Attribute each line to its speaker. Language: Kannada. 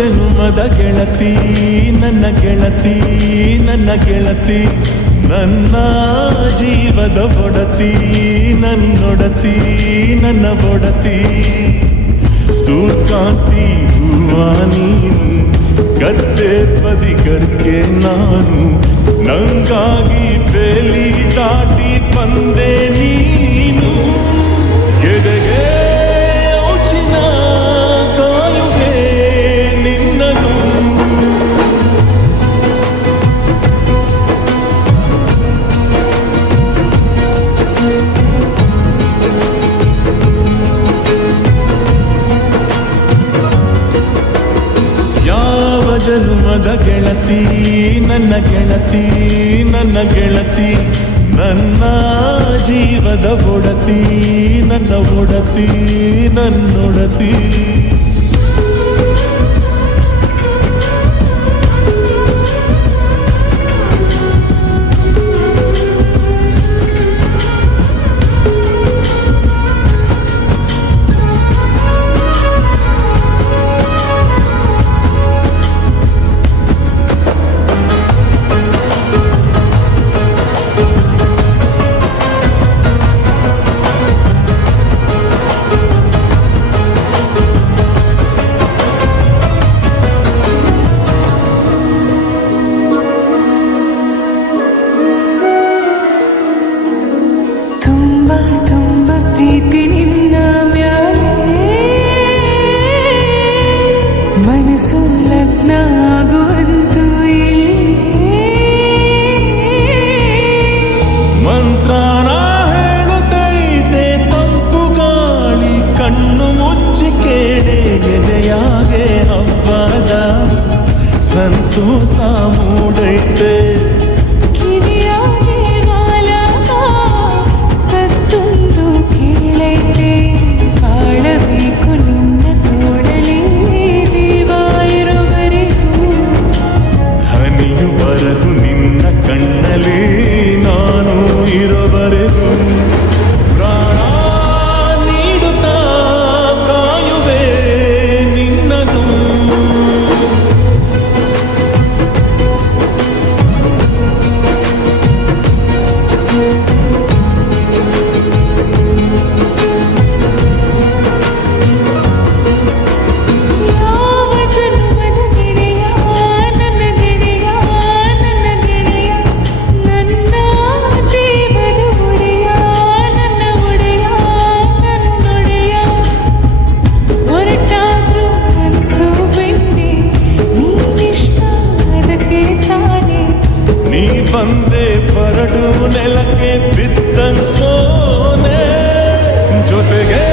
Speaker 1: ಜನ್ಮದ ಗೆಳತಿ, ನನ್ನ ಗೆಳತಿ ನನ್ನ ಗೆಳತಿ, ನನ್ನ ಜೀವದ ಒಡತಿ, ನನ್ನೊಡತಿ, ನನ್ನ ಒಡತಿ. ಸೂರ್ಕಾಂತಿ ಹೂವ ನೀನು ಗದ್ದೆ ಪದಿಗರ್ಕೆ ನಾನು, ನಂಗಾಗಿ ಬೇಲಿ ದಾಟಿ ಬಂದೆ. ಜನ್ಮದ ಗೆಳತಿ ನನ್ನ ಗೆಳತಿ ನನ್ನ ಗೆಳತಿ ನನ್ನ ಜೀವದ ಒಡತಿ ನನ್ನ ಒಡತಿ ನನ್ನೊಡತಿ.
Speaker 2: ಮನಸ್ಸು ಲಗ್ನ ಆಗುವಂತೂ ಇಲ್ಲೇ.
Speaker 1: ಮಂತ್ರನ ಹೇಳುತ್ತೈತೆ ತಂಪು ಗಾಳಿ ಕಣ್ಣು ಮುಚ್ಚಿ ಕೇಳೆ ಎದೆಯಾಗೆ ಸಂತೋಷ ಬಂದೆ ಬರಡು ನೆಲಕ್ಕೆ ಬಿದ್ದ ಸೋನೆ ಜೊತೆಗೆ